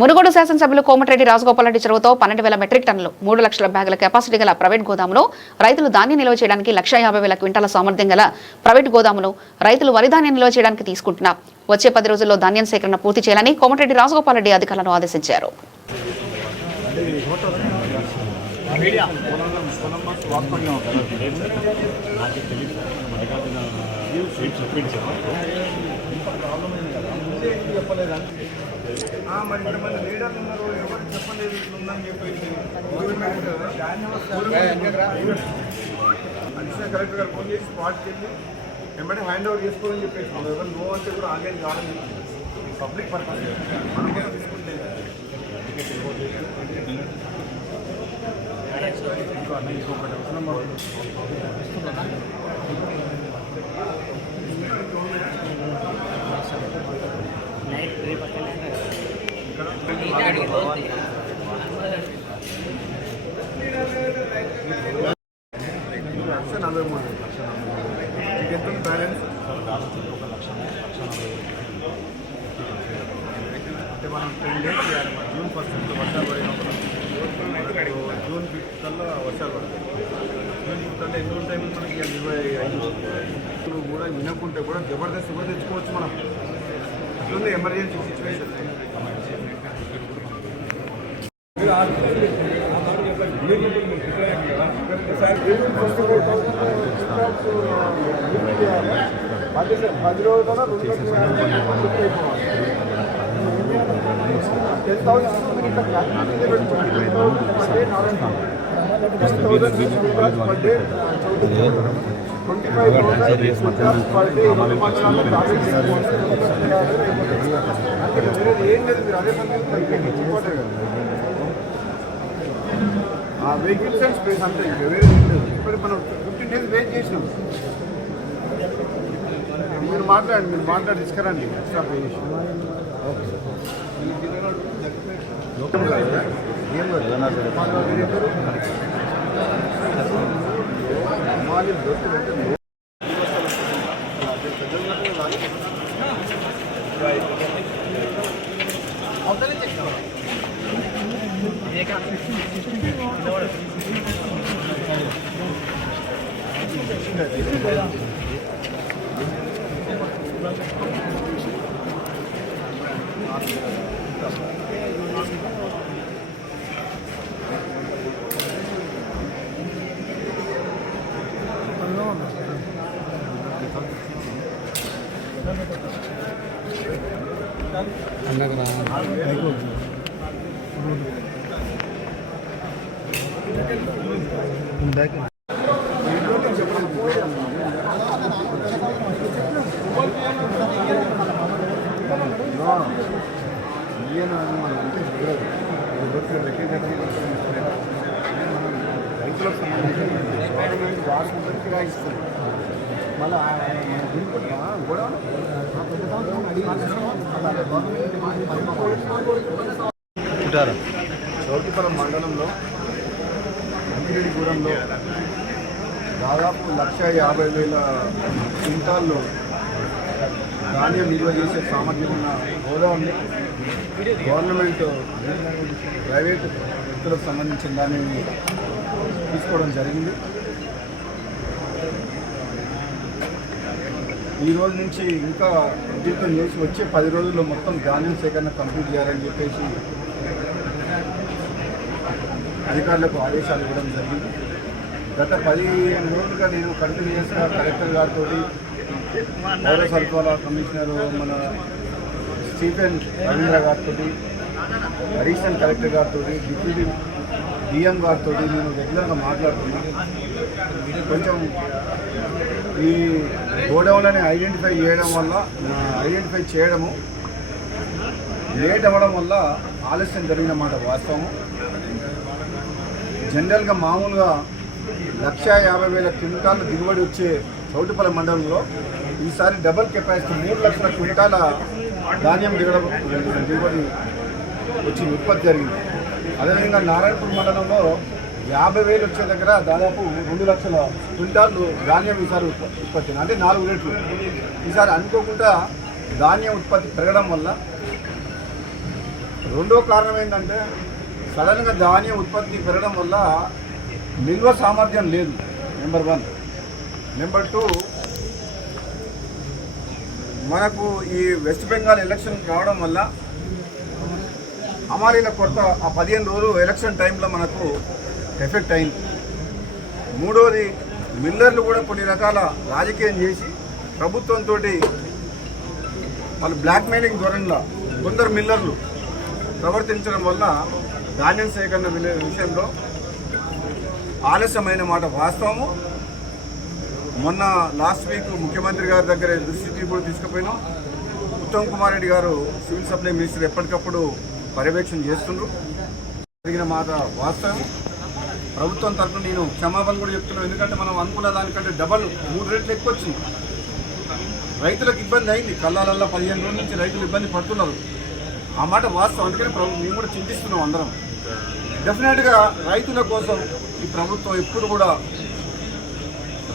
మునుగోడు శాసనసభ్యులు కోమటిరెడ్డి రాజగోపాల్రెడ్డి చెరువుతో 12,000 మెట్రిక్ టన్నులు 3 లక్షల బ్యాగుల కెపాసిటీ గల ప్రైవేట్ గోదాములో రైతులు ధాన్యం నిల్వ చేయడానికి 1,50,000 క్వింటాల సామర్థ్యం గల ప్రైవేట్ గోదామును రైతులు వరి ధాన్యం నిల్వ చేయడానికి తీసుకుంటున్నారు. వచ్చే 10 రోజుల్లో ధాన్యం సేకరణ పూర్తి చేయాలని కోమటిరెడ్డి రాజగోపాల్రెడ్డి అధికారులను ఆదేశించారు. మరి ఇంతమంది లీడర్లు ఉన్నారు, ఎవరు చెప్పలేదు ఇట్లుందని చెప్పేసి అడిషనల్ కలెక్టర్ గారు ఫోన్ చేసి స్పాట్కి వెళ్ళి వెంబడి హ్యాండ్ ఓవర్ చేసుకోవాలని చెప్పేసి ఎవరు నో అంటే కూడా ఆగేది కాదని పబ్లిక్ పర్పస్ మనం కూడా తీసుకుంటే బ్యాలెన్స్ అంటే మనం 10 days చేయాలి. జూన్ 1 వర్షాలు పడినప్పుడు జూన్ 5 కల్లా వర్షాలు పడతాయి. జూన్ 5 కల్లా ఎన్ని ఉంటాయి మనకి 25 కూడా వినకుంటే కూడా జబర్దస్త్ కూడా తెచ్చుకోవచ్చు. మనం అట్లుంది ఎమర్జెన్సీ సిచ్యువేషన్. పది రోజుల 10,000 ఏం లేదు. మీరు అదే వెహికల్స్ అండ్ స్పేస్ అంతే, ఇంకా వేరే ఇప్పుడు మనం 15 days వెయిట్ చేసినాం. మీరు మాట్లాడి తీసుకురండి ఎక్స్ట్రా పే చేసి. రైతులకు సంబంధించి గవర్నమెంట్ వాడుకుంటే కిరాయిస్తుంది. మళ్ళీ చౌటిపల్లి మండలంలో అంకిరెడ్డిగూడెంలో దాదాపు 1,50,000 క్వింటాల్లో ధాన్యం నిల్వ చేసే సామర్థ్యం ఉన్న గోదావరిని గవర్నమెంట్ ప్రైవేటు వ్యక్తులకు సంబంధించిన దాన్ని తీసుకోవడం జరిగింది. ఈ రోజు నుంచి ఇంకా ఉద్యోగం చేసి వచ్చే 10 రోజుల్లో మొత్తం ధాన్యం సేకరణ కంప్లీట్ చేయాలని చెప్పేసి అధికారులకు ఆదేశాలు ఇవ్వడం జరిగింది. గత 15 రోజులుగా నేను కంటిన్యూస్గా కలెక్టర్ గారితో, పౌర సరఫరాల కమిషనర్ మన స్టీఫెన్ రవీంద్ర గారితో, అడిషనల్ కలెక్టర్ గారితో, డిప్యూటీ డిఎం గారితో నేను రెగ్యులర్గా మాట్లాడుతున్నాను. కొంచెం ఈ గోడౌన్లని ఐడెంటిఫై చేయడము లేట్ అవ్వడం వల్ల ఆలస్యం జరిగినమాట వాస్తవము. జనరల్గా మామూలుగా 1,50,000 క్వింటాల దిగుబడి వచ్చే చౌటిపల్లి మండలంలో ఈసారి డబల్ కెపాసిటీ 3 లక్షల క్వింటాల ధాన్యం దిగుబడి వచ్చి ఉత్పత్తి జరిగింది. అదేవిధంగా నారాయణపూర్ మండలంలో 50,000 వచ్చే దగ్గర దాదాపు 2 లక్షల క్వింటాలు ధాన్యం ఈసారి ఉత్పత్తి, అంటే 4 రేట్లు. ఈసారి అనుకోకుండా ధాన్యం ఉత్పత్తి పెరగడం వల్ల రెండో కారణం ఏంటంటే సడన్గా ధాన్యం ఉత్పత్తి పెరగడం వల్ల నిల్వ సామర్థ్యం లేదు, నెంబర్ 1. నెంబర్ 2, మనకు ఈ వెస్ట్ బెంగాల్ ఎలక్షన్ రావడం వల్ల హమాలీల కొరత ఆ 15 రోజులు ఎలక్షన్ టైంలో మనకు ఎఫెక్ట్ అయింది. మూడోది, మిల్లర్లు కూడా కొన్ని రకాల రాజకీయం చేసి ప్రభుత్వంతో వాళ్ళు బ్లాక్మెయిలింగ్ ధోరణిలో కొందరు మిల్లర్లు ప్రవర్తించడం వల్ల ధాన్యం సేకరణ విషయంలో ఆలస్యమైన మాట వాస్తవము. మొన్న లాస్ట్ వీక్ ముఖ్యమంత్రి గారి దగ్గర దృష్టికి కూడా తీసుకుపోయినాం. ఉత్తమ్ కుమార్ రెడ్డి గారు సివిల్ సప్లై మినిస్టర్ ఎప్పటికప్పుడు పర్యవేక్షణ చేస్తుండ్రు. జరిగిన మాట వాస్తవం. ప్రభుత్వం తరఫున నేను క్షమాపణ కూడా చెప్తున్నాను. ఎందుకంటే మనం అనుకున్న దానికంటే డబల్ 3 రెట్లు ఎక్కువ వచ్చింది. రైతులకు ఇబ్బంది అయింది. కళ్ళాలల్లో 15 రోజుల నుంచి రైతులు ఇబ్బంది పడుతున్నారు. ఆ మాట వాస్తవం. అందుకని మేము కూడా చింతిస్తున్నాం అందరం. డెఫినెట్గా రైతుల కోసం ఈ ప్రభుత్వం ఎప్పుడు కూడా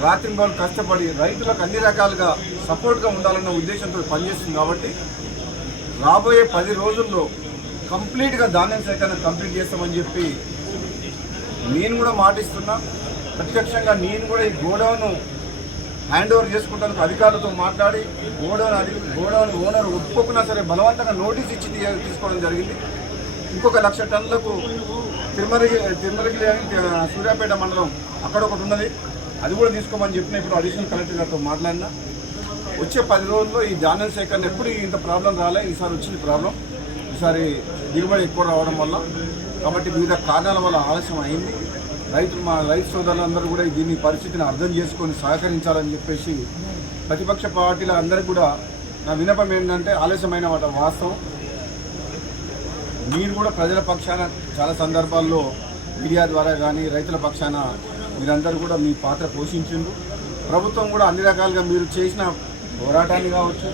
రాత్రింబౌలు కష్టపడి రైతులకు అన్ని రకాలుగా సపోర్ట్గా ఉండాలన్న ఉద్దేశంతో పనిచేస్తుంది. కాబట్టి రాబోయే 10 రోజుల్లో కంప్లీట్గా ధాన్యం సేకరణ కంప్లీట్ చేస్తామని చెప్పి నేను కూడా మాటిస్తున్నా. ప్రత్యక్షంగా నేను కూడా ఈ గోడౌన్ హ్యాండ్ ఓవర్ చేసుకుంటానికి అధికారులతో మాట్లాడి గోడౌన్ ఓనర్ ఒప్పుకున్నా సరే బలవంతంగా నోటీస్ ఇచ్చి తీసుకోవడం జరిగింది. ఇంకొక 1,00,000 టన్నులకు తిరుమలగిరి అని సూర్యాపేట మండలం అక్కడ ఒకటి ఉన్నది, అది కూడా తీసుకోమని చెప్పిన. ఇప్పుడు అడిషనల్ కలెక్టర్ గారితో మాట్లాడినా. వచ్చే 10 రోజుల్లో ఈ ధాన్యం సేకరణ ఎప్పుడు ఇంత ప్రాబ్లం రాలే, ఈసారి వచ్చింది ప్రాబ్లం. ఈసారి దిగుబడి ఎక్కువ రావడం వల్ల, కాబట్టి వివిధ కారణాల వల్ల ఆలస్యం అయింది. మా రైతు సోదరులందరూ కూడా దీన్ని పరిస్థితిని అర్థం చేసుకొని సహకరించాలని చెప్పేసి ప్రతిపక్ష పార్టీల అందరికీ కూడా నా విన్నపం ఏంటంటే, ఆలస్యమైన వాస్తవం. మీరు కూడా ప్రజల పక్షాన చాలా సందర్భాల్లో మీడియా ద్వారా కానీ రైతుల పక్షాన మీరందరూ కూడా మీ పాత్ర పోషించిండ్రు. ప్రభుత్వం కూడా అన్ని రకాలుగా మీరు చేసిన పోరాటాన్ని కావచ్చు,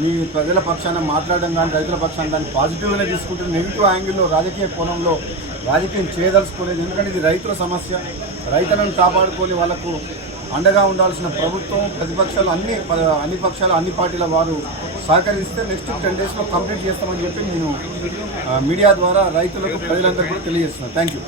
మీ ప్రజల పక్షాన మాట్లాడడం కానీ రైతుల పక్షాన దాన్ని పాజిటివ్గానే తీసుకుంటున్న నెగిటివ్ యాంగిల్లో రాజకీయ కోణంలో రాజకీయం చేయదలుచుకోలేదు. ఎందుకంటే ఇది రైతుల సమస్య. రైతులను కాపాడుకొని వాళ్లకు అండగా ఉండాల్సిన ప్రభుత్వం, ప్రతిపక్షాలు అన్ని పక్షాలు అన్ని పార్టీల వారు సహకరిస్తే నెక్స్ట్ 10 డేస్లో కంప్లీట్ చేస్తామని చెప్పి నేను మీడియా ద్వారా రైతులకు ప్రజలందరూ కూడా తెలియజేస్తున్నాను. Thank you.